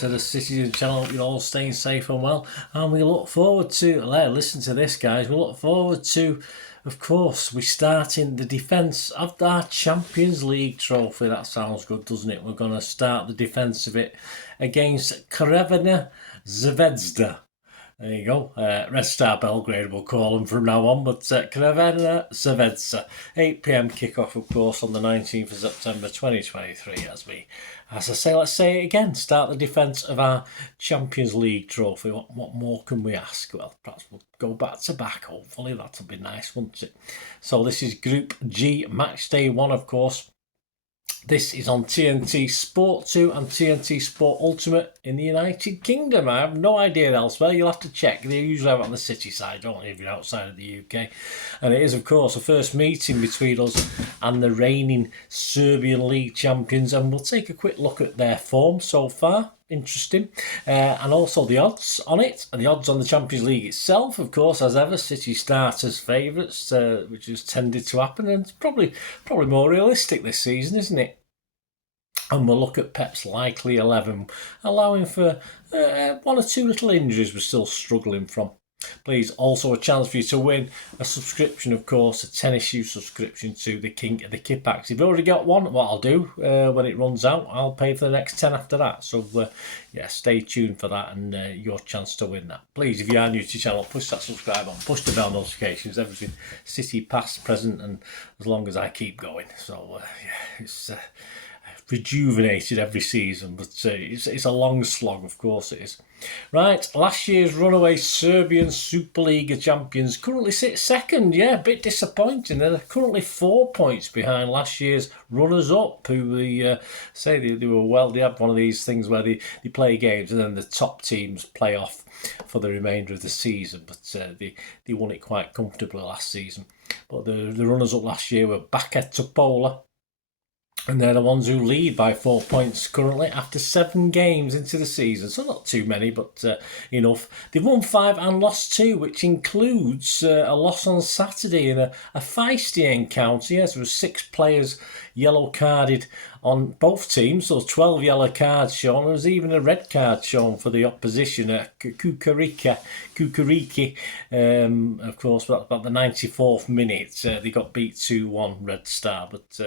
to the Citytilidie channel. You're all staying safe and well, and we look forward to, listen to this guys, we look forward to, of course, we're starting the defence of our Champions League trophy. That sounds good, doesn't it? We're going to start the defence of it against Crvena Zvezda. There you go. Red Star Belgrade we'll call them from now on, but Crvena Zvezda. 8 PM kickoff, of course, on the 19th of September 2023. As I say, let's say it again, start the defence of our Champions League trophy. What more can we ask? Well, perhaps we'll go back to back, hopefully. That'll be nice, won't it? So this is Group G, Match Day 1, of course. This is on TNT Sport 2 and TNT Sport Ultimate in the United Kingdom. I have no idea elsewhere. You'll have to check. They usually have it on the City side, don't they, if you're outside of the UK. And it is, of course, the first meeting between us and the reigning Serbian League champions. And we'll take a quick look at their form so far. Interesting. And also the odds on it. And the odds on the Champions League itself, of course, as ever, City start as favourites, which has tended to happen. And it's probably more realistic this season, isn't it? And we'll look at Pep's likely 11, allowing for one or two little injuries we're still struggling from. Please, also a chance for you to win a subscription, of course, a 10 issue subscription to the King of the Kippax. If you've already got one, what I'll do when it runs out, I'll pay for the next 10 after that. So, yeah, stay tuned for that and your chance to win that. Please, if you are new to the channel, push that subscribe button, push the bell notifications, everything City past, present, and as long as I keep going. So, yeah, it's rejuvenated every season, but it's a long slog, of course it is. Right, last year's runaway Serbian Superliga champions currently sit second. Yeah, a bit disappointing. They're currently 4 points behind last year's runners-up, who they were well. They had one of these things where they play games and then the top teams play off for the remainder of the season, but they won it quite comfortably last season. But the runners-up last year were Baka Topola, and they're the ones who lead by 4 points currently after 7 games into the season. So not too many, but enough. They've won 5 and lost 2, which includes a loss on Saturday in a feisty encounter. Yes, there were 6 players yellow carded on both teams, so 12 yellow cards shown. There was even a red card shown for the opposition, Kukariki, of course, about the 94th minute. They got beat 2-1 Red Star, but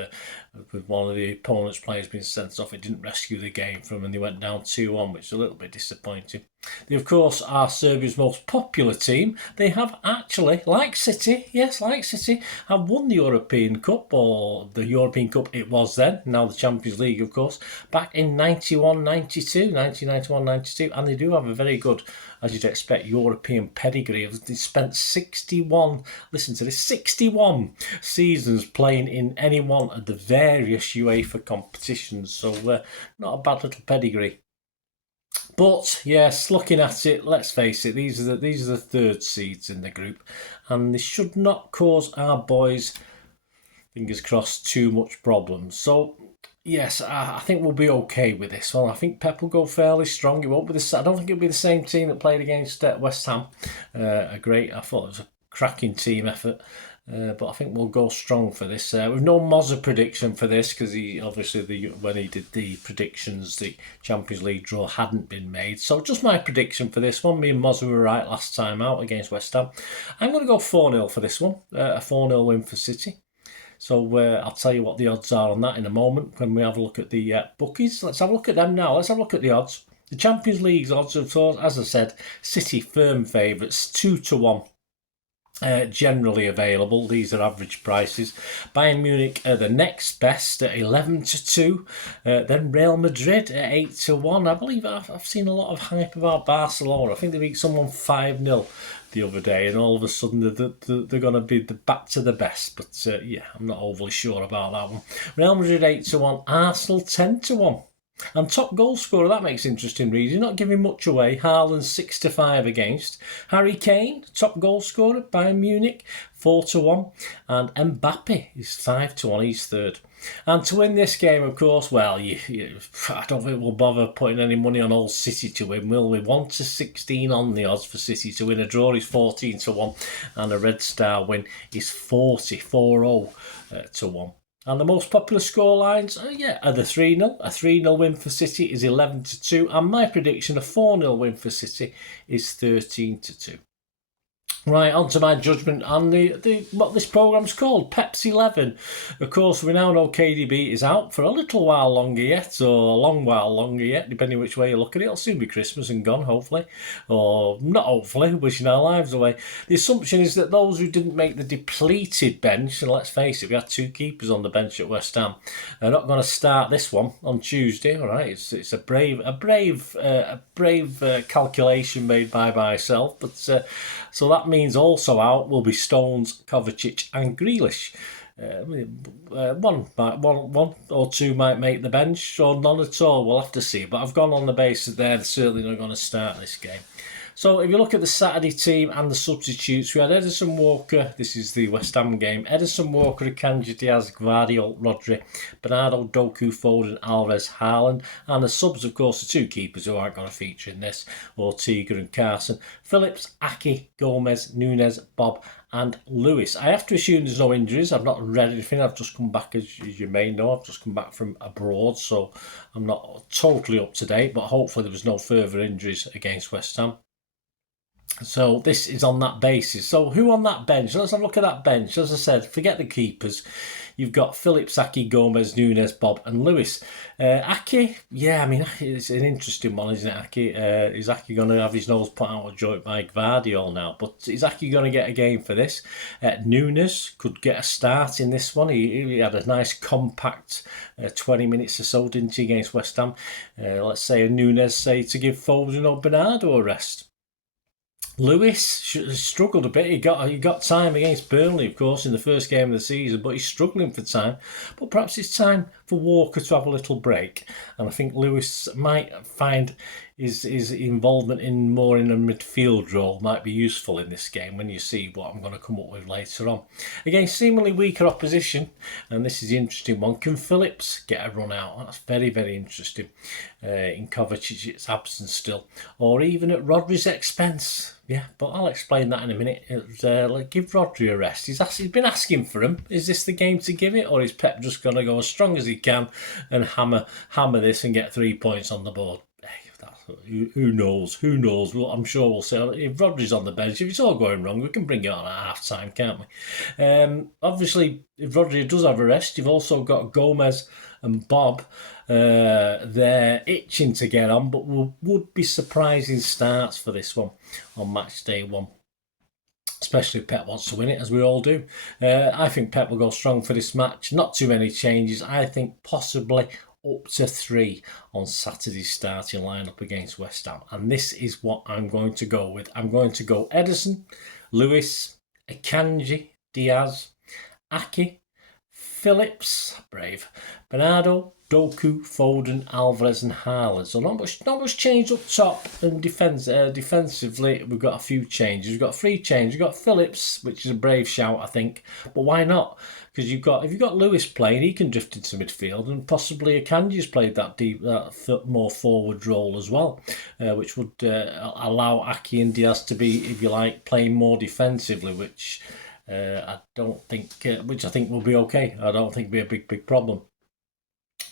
with one of the opponent's players being sent off, it didn't rescue the game from them, and they went down 2-1, which is a little bit disappointing. They, of course, are Serbia's most popular team. They have actually, like City, have won the European Cup, or the European Cup it was then, now the Champions League, of course, back in 1991-92, and they do have a very good, as you'd expect, European pedigree. They spent 61 seasons playing in any one of the various UEFA competitions, so not a bad little pedigree. But yes, looking at it, let's face it, these are the third seeds in the group, and this should not cause our boys, fingers crossed, too much problems. So yes, I think we'll be okay with this one. I think Pep will go fairly strong. It won't be I don't think it'll be the same team that played against West Ham. I thought it was a cracking team effort. But I think we'll go strong for this. We've no Mozza prediction for this, because he obviously when he did the predictions, the Champions League draw hadn't been made. So just my prediction for this one. Me and Mozza were right last time out against West Ham. I'm going to go 4-0 for this one. A 4-0 win for City. So I'll tell you what the odds are on that in a moment when we have a look at the bookies. Let's have a look at them now. Let's have a look at the odds. The Champions League's odds, of course, as I said, City firm favourites, 2-1. Generally available. These are average prices. Bayern Munich are the next best at 11-2. Then Real Madrid at 8-1. I believe I've seen a lot of hype about Barcelona. I think they beat someone 5-0 the other day, and all of a sudden they're going to be back to the best. But yeah, I'm not overly sure about that one. Real Madrid 8-1. Arsenal 10-1. And top goal scorer, that makes interesting reading. Not giving much away. Haaland 6-5 against. Harry Kane, top goal scorer, Bayern Munich 4-1. And Mbappe is 5-1. He's third. And to win this game, of course, well, I don't think we'll bother putting any money on old City to win, will we? 1-16 on the odds for City to win. A draw is 14-1, and a Red Star win is 40-1. And the most popular scorelines, are the 3-0. A 3-0 win for City is 11-2. And my prediction, a 4-0 win for City is 13-2. Right, on to my judgment on the what this programme's called, Pep's 11. Of course, we now know KDB is out for a little while longer yet, or a long while longer yet, depending which way you look at it. It'll soon be Christmas and gone, hopefully. Or not hopefully, wishing our lives away. The assumption is that those who didn't make the depleted bench, and let's face it, we had 2 keepers on the bench at West Ham, are not going to start this one on Tuesday, all right? It's a brave calculation made by myself, but... So that means also out will be Stones, Kovacic and Grealish. One or two might make the bench, or none at all. We'll have to see. But I've gone on the basis they're certainly not going to start this game. So if you look at the Saturday team and the substitutes, we had Edison Walker, this is the West Ham game, Edison Walker, Akanji, Diaz, Gvardiol, Rodri, Bernardo, Doku, Foden, Alvarez, Haaland, and the subs, of course, the 2 keepers who aren't going to feature in this, Ortega and Carson, Phillips, Aki, Gomez, Nunes, Bob, and Lewis. I have to assume there's no injuries. I've not read anything. I've just come back, as you may know, I've just come back from abroad, so I'm not totally up to date, but hopefully there was no further injuries against West Ham. So this is on that basis. So who on that bench? Let's have a look at that bench. As I said, forget the keepers. You've got Phillips, Aki, Gomez, Nunes, Bob and Lewis. Aki, yeah, I mean, it's an interesting one, isn't it, Aki? Is Aki going to have his nose put out of joint by Gvardiol now? But is Aki going to get a game for this? Nunes could get a start in this one. He had a nice compact 20 minutes or so, didn't he, against West Ham? Let's say Nunes say to give Foden or Bernardo a rest. Lewis struggled a bit. He got time against Burnley, of course, in the first game of the season, but he's struggling for time. But perhaps it's time for Walker to have a little break. And I think Lewis might find his involvement in a midfield role might be useful in this game when you see what I'm going to come up with later on. Against seemingly weaker opposition, and this is the interesting one, can Phillips get a run out? That's very, very interesting in Kovacic's absence still. Or even at Rodri's expense. Yeah, but I'll explain that in a minute. Give Rodri a rest. He's been asking for him. Is this the game to give it, or is Pep just going to go as strong as he can and hammer this and get 3 points on the board? Who knows? Who knows? Well, I'm sure we'll say if Rodri's on the bench, if it's all going wrong, we can bring it on at half time, can't we? Obviously, if Rodri does have a rest, you've also got Gomez and Bob. They're itching to get on, but would be surprising starts for this one on match day 1. Especially if Pep wants to win it, as we all do. I think Pep will go strong for this match. Not too many changes. I think possibly up to 3 on Saturday's starting lineup against West Ham. And this is what I'm going to go with. I'm going to go Edison, Lewis, Akanji, Diaz, Aki, Phillips, brave, Bernardo, Doku, Foden, Alvarez and Haaland. So not much change up top, and defensively we've got a few changes. We've got 3 changes. We've got Phillips, which is a brave shout, I think. But why not? Because if you've got Lewis playing, he can drift into midfield, and possibly Akanji's played that more forward role as well, which would allow Aki and Diaz to be, if you like, playing more defensively, which I think will be okay. I don't think will be a big problem.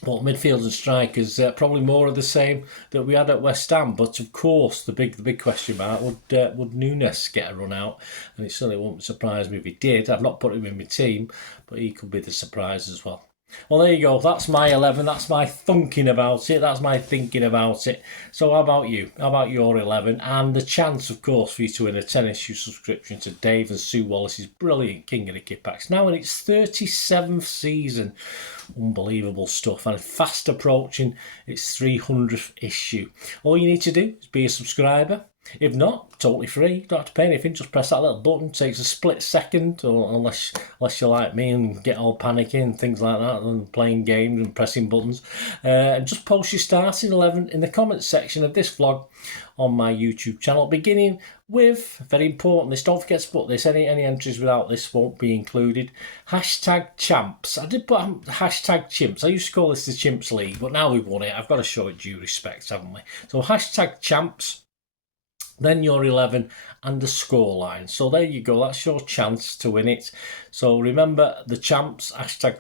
But midfield and strikers, probably more of the same that we had at West Ham. But of course, the big question mark would Nunes get a run out, and it certainly wouldn't surprise me if he did. I've not put him in my team, but he could be the surprise as well. Well, there you go. That's my 11. That's my thinking about it. That's my thinking about it. So how about you? How about your 11? And the chance, of course, for you to win a 10 issue subscription to Dave and Sue Wallace's brilliant King of the Kippax. Now in its 37th season. Unbelievable stuff, and fast approaching its 300th issue. All you need to do is be a subscriber. If not, totally free. You don't have to pay anything. Just press that little button. It takes a split second, or unless you're like me and get all panicky and things like that, and playing games and pressing buttons. And just post your starting 11 in the comments section of this vlog on my YouTube channel. Beginning with, very important, this, don't forget to put this, any entries without this won't be included. #champs. I did put #chimps. I used to call this the Chimps League, but now we've won it. I've got to show it due respect, haven't we? So #champs. then your 11 and the scoreline. So there you go, that's your chance to win it. So remember, the champs,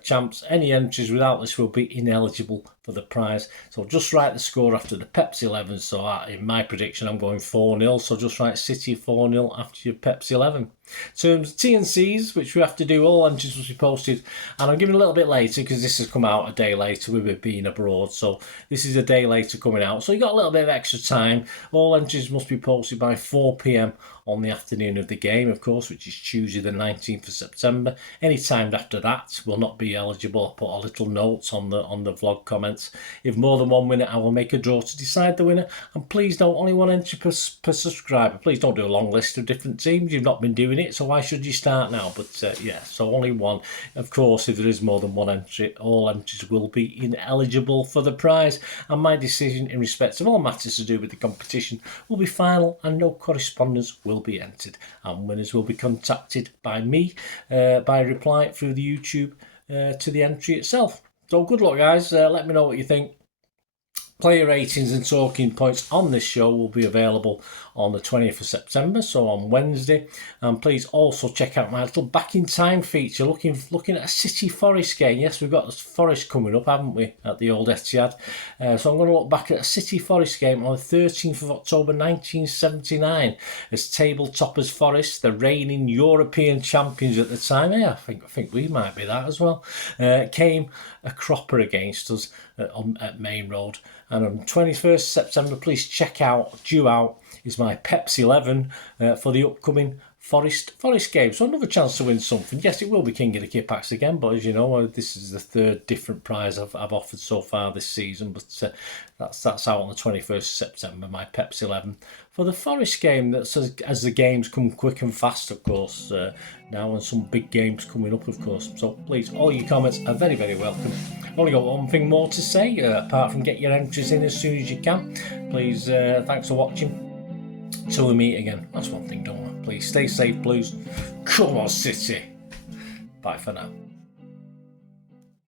#champs, any entries without this will be ineligible for the prize. So just write the score after the Pepsi 11. So in my prediction, I'm going 4-0. So just write City 4-0 after your Pepsi 11. In terms of T&Cs, which we have to do, all entries must be posted. And I'm giving a little bit later because this has come out a day later with it being abroad. So this is a day later coming out. So you got a little bit of extra time. All entries must be posted by 4 p.m. on the afternoon of the game, of course, which is Tuesday the 19th of September. Any time after that will not be eligible. I'll put a little note on the vlog comments. If more than one winner, I will make a draw to decide the winner. And please don't, only one entry per subscriber. Please don't do a long list of different teams. You've not been doing it, so why should you start now? But yeah, so only one. Of course, if there is more than one entry, all entries will be ineligible for the prize. And my decision in respect of all matters to do with the competition will be final, and no correspondence will be entered. And winners will be contacted by me by reply through the YouTube to the entry itself. So good luck, guys. Let me know what you think. Player ratings and talking points on this show will be available on the 20th of September, so on Wednesday. And please also check out my little back in time feature, looking at a City Forest game. Yes, we've got Forest coming up, haven't we, at the old Etihad. So I'm going to look back at a City Forest game on the 13th of October 1979 as table toppers Forest, the reigning European champions at the time. Yeah, I think we might be that as well. Came a cropper against us at Main Road. And on 21st September, please check out, due out, is my Pepsi 11 for the upcoming Forest game. So another chance to win something. Yes, it will be King of the Kippax again, but as you know, this is the third different prize I've offered so far this season. But that's out on the 21st of September, my Pepsi 11 for the Forest game. That's as the games come quick and fast, of course, now, and some big games coming up, of course. So please, all your comments are very, very welcome. I've only got one thing more to say, apart from get your entries in as soon as you can. Please, thanks for watching. Till we meet again. That's one thing, don't I? Please stay safe, Blues. Come on, City. Bye for now.